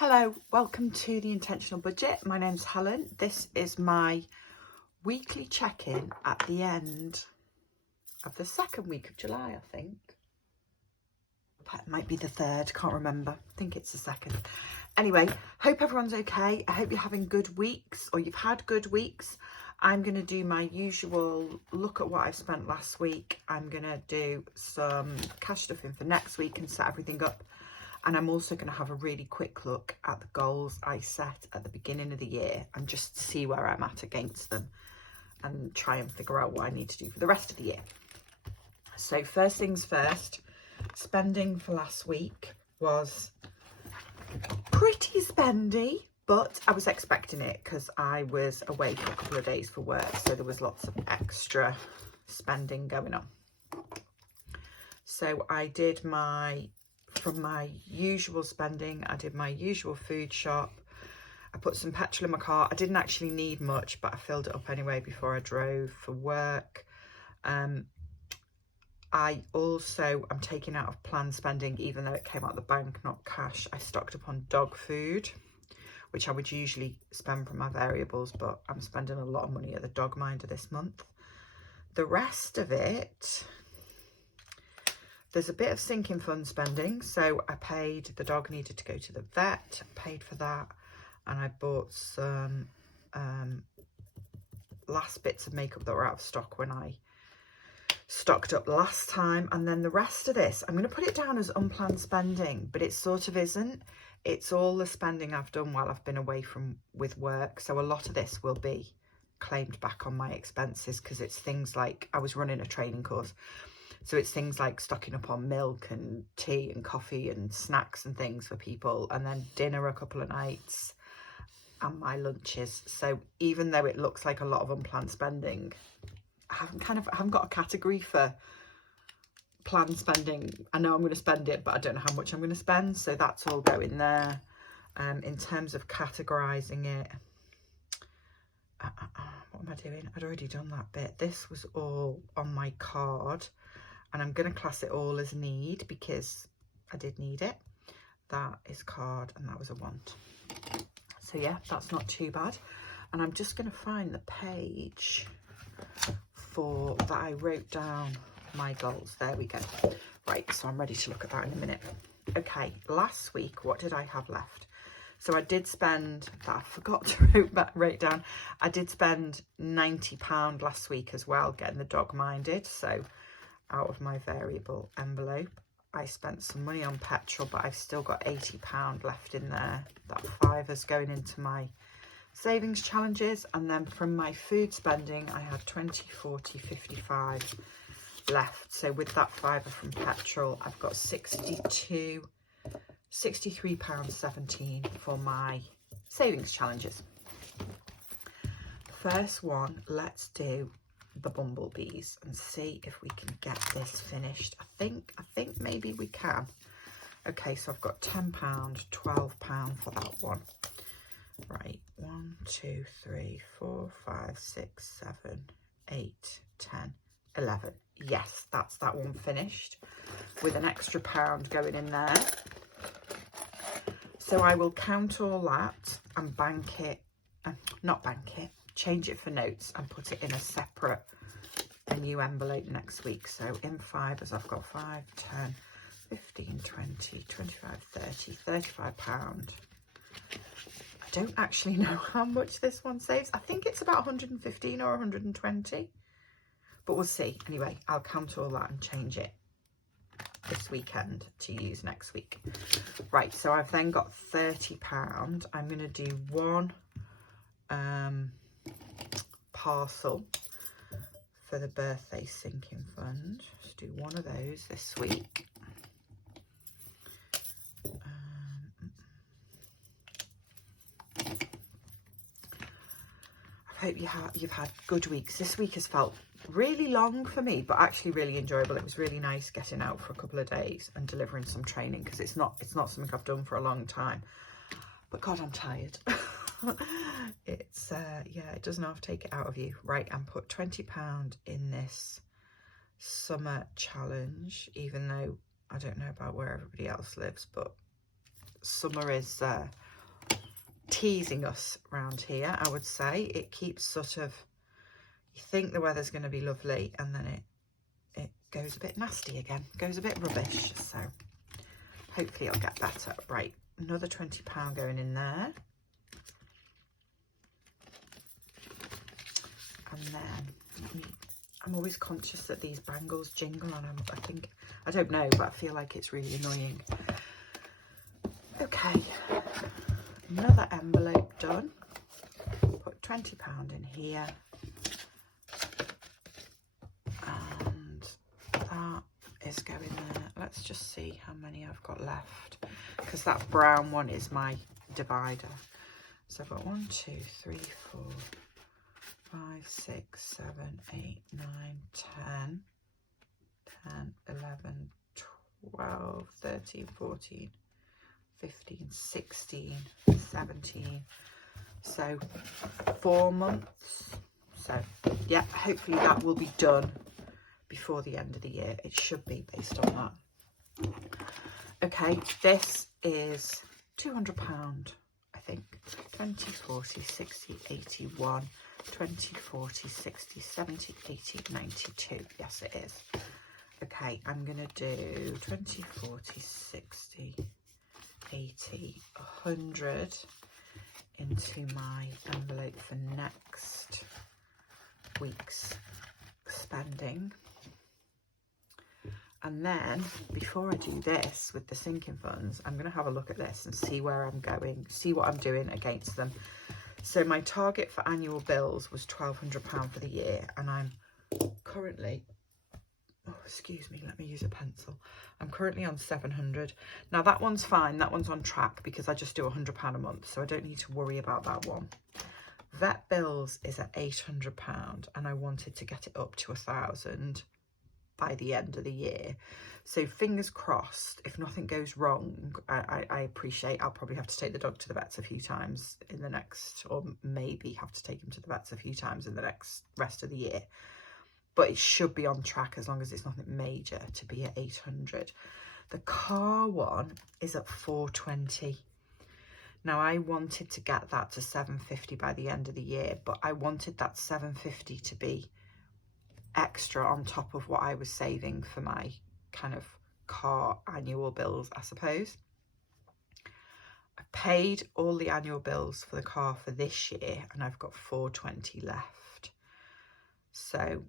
Hello, welcome to the Intentional Budget. My name's Helen. This is my weekly check-in at the end of the second week of July, I think. It might be the third, can't remember. I think it's the second. Anyway, hope everyone's okay. I hope you're having good weeks, or you've had good weeks. I'm going to do my usual look at what I've spent last week. I'm going to do some cash stuffing for next week and set everything up. And I'm also going to have a really quick look at the goals I set at the beginning of the year and just see where I'm at against them and try and figure out what I need to do for the rest of the year. So first things first, spending for last week was pretty spendy, but I was expecting it because I was away for a couple of days for work. So there was lots of extra spending going on. So I did from my usual spending, I did my usual food shop. I put some petrol in my car. I didn't actually need much, but I filled it up anyway before I drove for work. I also am taking out of planned spending, even though it came out of the bank, not cash. I stocked up on dog food, which I would usually spend from my variables, but I'm spending a lot of money at the dog minder this month. The rest of it, there's a bit of sinking fund spending. So I paid, the dog needed to go to the vet, paid for that. And I bought some last bits of makeup that were out of stock when I stocked up last time. And then the rest of this, I'm going to put it down as unplanned spending, but it sort of isn't. It's all the spending I've done while I've been away with work. So a lot of this will be claimed back on my expenses because it's things like I was running a training course. So it's things like stocking up on milk and tea and coffee and snacks and things for people, and then dinner a couple of nights and my lunches. So even though it looks like a lot of unplanned spending, I haven't got a category for planned spending. I know I'm going to spend it, but I don't know how much I'm going to spend. So that's all going there. In terms of categorizing it, what am I doing? I'd already done that bit. This was all on my card. And I'm going to class it all as need because I did need it. That is card and that was a want. So yeah, that's not too bad. And I'm just going to find the page for that I wrote down my goals. There we go. Right, so I'm ready to look at that in a minute. Okay, last week, what did I have left? So I did spend, that I forgot to write down, I did spend £90 last week as well, getting the dog minded. So out of my variable envelope, I spent some money on petrol, but I've still got £80 left in there. That £5 going into my savings challenges. And then from my food spending, I had 20, 40, 55 left. So with that £5 from petrol, I've got £63.17 for my savings challenges. First one, let's do the bumblebees and see if we can get this finished. I think maybe we can. Okay, so I've got £10, £12 for that one. Right, 1, 2, 3, 4, 5, 6, 7, 8, 10, 11. Yes, that's that one finished with an extra £1 going in there. So I will count all that and bank it, not bank it, change it for notes and put it in a new envelope next week. So in £5, I've got 5, 10, 15, 20, 25, 30, £35. I don't actually know how much this one saves. I think it's about 115 or 120, but we'll see. Anyway, I'll count all that and change it this weekend to use next week. Right, so I've then got £30. I'm going to do one parcel for the birthday sinking fund. Just do one of those this week. I hope you've had good weeks. This week has felt really long for me, but actually really enjoyable. It was really nice getting out for a couple of days and delivering some training because it's not something I've done for a long time. But God, I'm tired. It's yeah, it doesn't have to take it out of you. Right, and put £20 in this summer challenge, even though I don't know about where everybody else lives, but summer is teasing us around here, I would say. It keeps sort of, you think the weather's going to be lovely, and then it goes a bit nasty again, goes a bit rubbish. So hopefully it'll get better. Right, another £20 going in there. And then I'm always conscious that these bangles jingle, and I don't know, but I feel like it's really annoying. Okay, another envelope done. Put £20 in here. And that is going there. Let's just see how many I've got left, because that brown one is my divider. So I've got 1, 2, 3, 4, 5, 6, 7, 8, 9, 10, 11, 12, 13, 14, 15, 16, 17. So 4 months. So yeah, hopefully that will be done before the end of the year. It should be, based on that. Okay, this is £200, I think. 20, 40, 60, 81, 20, 40, 60, 70, 80, 92. Yes, it is. Okay, I'm going to do 20, 40, 60, 80, 100 into my envelope for next week's spending. And then before I do this with the sinking funds, I'm going to have a look at this and see where I'm going, see what I'm doing against them. So my target for annual bills was £1,200 for the year, and I'm currently, oh, excuse me, let me use a pencil. I'm currently on 700. Now that one's fine, that one's on track because I just do £100 a month, so I don't need to worry about that one. Vet bills is at £800, and I wanted to get it up to 1,000 by the end of the year. So fingers crossed, if nothing goes wrong, I appreciate I'll probably have to take the dog to the vets a few times in the next, or maybe have to take him to the vets a few times in the next rest of the year. But it should be on track as long as it's nothing major to be at 800. The car one is at 420. Now I wanted to get that to 750 by the end of the year, but I wanted that 750 to be extra on top of what I was saving for my kind of car annual bills, I suppose. I paid all the annual bills for the car for this year, and I've got 420 left. So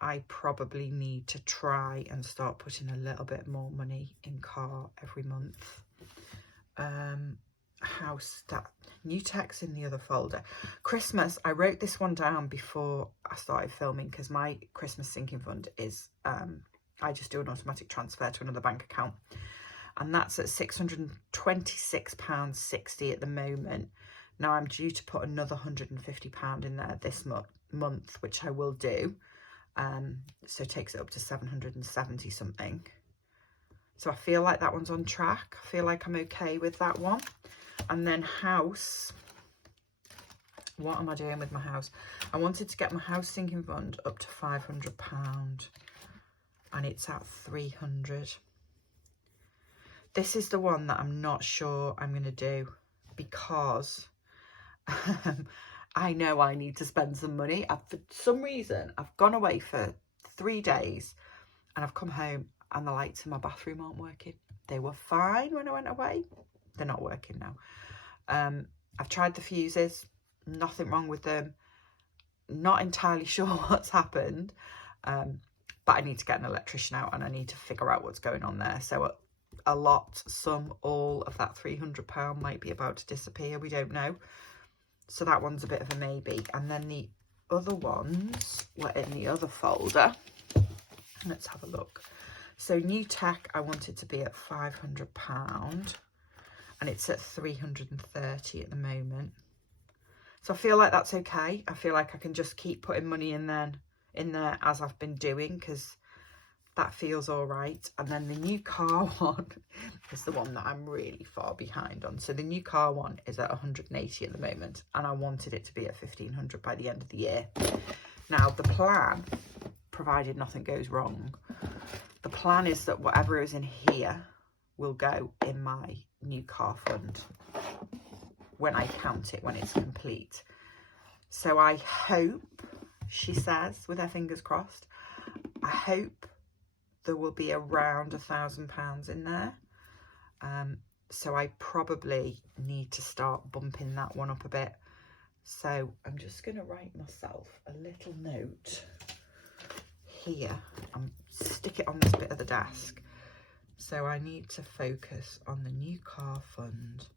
I probably need to try and start putting a little bit more money in car every month. House, that new text in the other folder. Christmas, I wrote this one down before I started filming because my Christmas sinking fund is I just do an automatic transfer to another bank account, and that's at £626.60 at the moment. Now I'm due to put another £150 in there this month, which I will do. So it takes it up to 770 something. So I feel like that one's on track. I feel like I'm okay with that one. And then house, what am I doing with my house? I wanted to get my house sinking fund up to £500, and it's at 300. This is the one that I'm not sure I'm going to do because I know I need to spend some money. For some reason, I've gone away for 3 days and I've come home and the lights in my bathroom aren't working. They were fine when I went away. They're not working now. I've tried the fuses, nothing wrong with them. Not entirely sure what's happened, but I need to get an electrician out and I need to figure out what's going on there. So a lot, some, all of that £300 might be about to disappear. We don't know. So that one's a bit of a maybe. And then the other ones were in the other folder. Let's have a look. So new tech, I wanted to be at £500. And it's at 330 at the moment. So I feel like that's okay. I feel like I can just keep putting money in there as I've been doing, because that feels all right. And then the new car one is the one that I'm really far behind on. So the new car one is at 180 at the moment, and I wanted it to be at 1,500 by the end of the year. Now the plan, provided nothing goes wrong, the plan is that whatever is in here will go in my new car fund, when I count it, when it's complete. So I hope, she says with her fingers crossed, I hope there will be around £1,000 in there. So I probably need to start bumping that one up a bit. So I'm just going to write myself a little note here and stick it on this bit of the desk. So I need to focus on the new car fund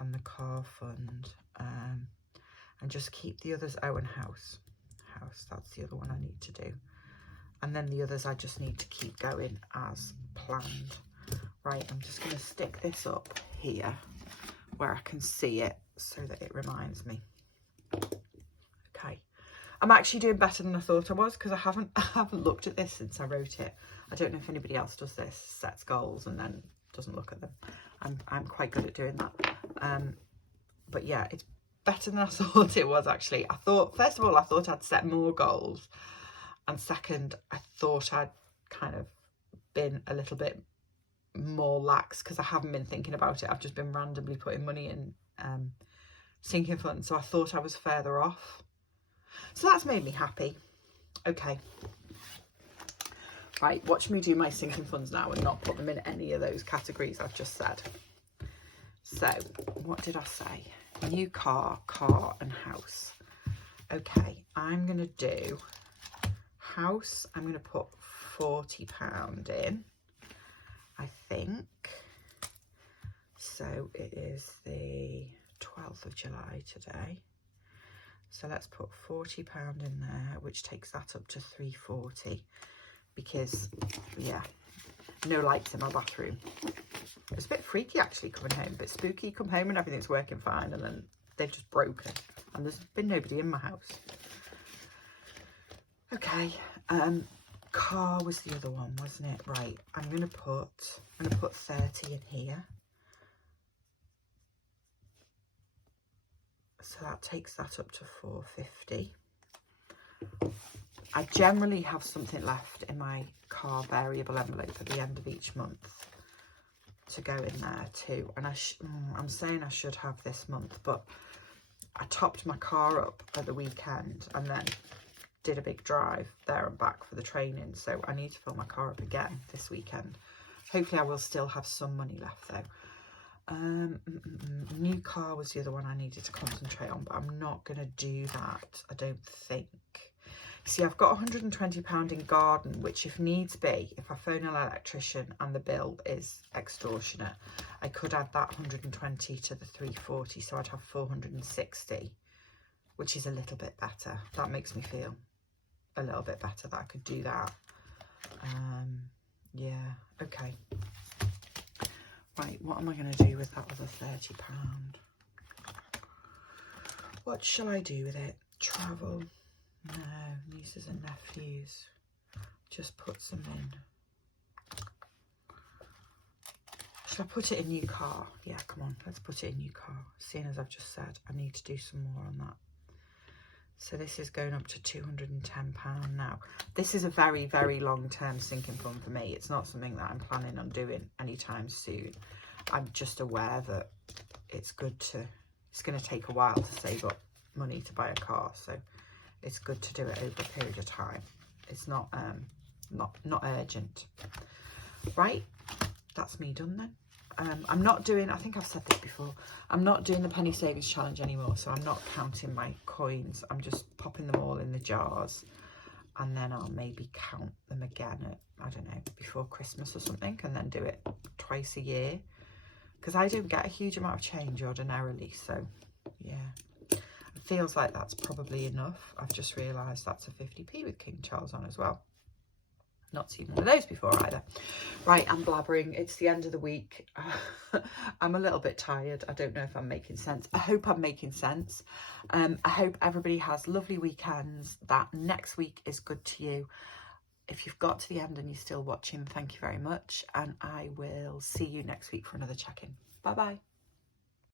and the car fund, and just keep the others. Oh, and house, that's the other one I need to do. And then the others I just need to keep going as planned. Right, I'm just going to stick this up here where I can see it so that it reminds me. Okay, I'm actually doing better than I thought I was, because I haven't looked at this since I wrote it. I don't know if anybody else does this, sets goals and then doesn't look at them. I'm quite good at doing that. But yeah, it's better than I thought it was actually. I thought, first of all, I thought I'd set more goals, and second, I thought I'd kind of been a little bit more lax because I haven't been thinking about it. I've just been randomly putting money in sinking funds, so I thought I was further off. So that's made me happy. Okay. Right, watch me do my sinking funds now and not put them in any of those categories I've just said. So, what did I say? New car, car and house. Okay, I'm going to do house. I'm going to put £40 in, I think. So it is the 12th of July today. So let's put £40 in there, which takes that up to £340, because, yeah, no lights in my bathroom. It's a bit freaky actually coming home, a bit spooky. Come home and everything's working fine, and then they've just broken, and there's been nobody in my house. Okay, car was the other one, wasn't it? Right, I'm gonna put 30 in here. So that takes that up to £450. I generally have something left in my car variable envelope at the end of each month to go in there too. And I'm saying I should have this month, but I topped my car up at the weekend and then did a big drive there and back for the training. So I need to fill my car up again this weekend. Hopefully I will still have some money left though. New car was the other one I needed to concentrate on, but I'm not going to do that, I don't think. See, I've got £120 in garden, which if needs be, if I phone an electrician and the bill is extortionate, I could add that 120 to the 340, so I'd have 460, which is a little bit better. That makes me feel a little bit better that I could do that. Yeah, okay. Right, what am I going to do with that other £30? What shall I do with it? Travel? No, nieces and nephews. Just put some in. Shall I put it in new car? Yeah, come on, let's put it in new car. Seeing as I've just said, I need to do some more on that. So this is going up to £210 now. This is a very, very long-term sinking fund for me. It's not something that I'm planning on doing anytime soon. I'm just aware that it's going to take a while to save up money to buy a car. So it's good to do it over a period of time. It's not urgent. Right, that's me done then. I'm not doing, I think I've said this before, I'm not doing the penny savings challenge anymore, so I'm not counting my coins. I'm just popping them all in the jars, and then I'll maybe count them again at, I don't know, before Christmas or something, and then do it twice a year, because I don't get a huge amount of change ordinarily. So yeah, it feels like that's probably enough. I've just realised that's a 50p with King Charles on as well. Not seen one of those before either. Right, I'm blabbering. It's the end of the week. I'm a little bit tired. I don't know if I'm making sense. I hope I'm making sense. I hope everybody has lovely weekends, that next week is good to you. If you've got to the end and you're still watching, thank you very much. And I will see you next week for another check-in. Bye-bye.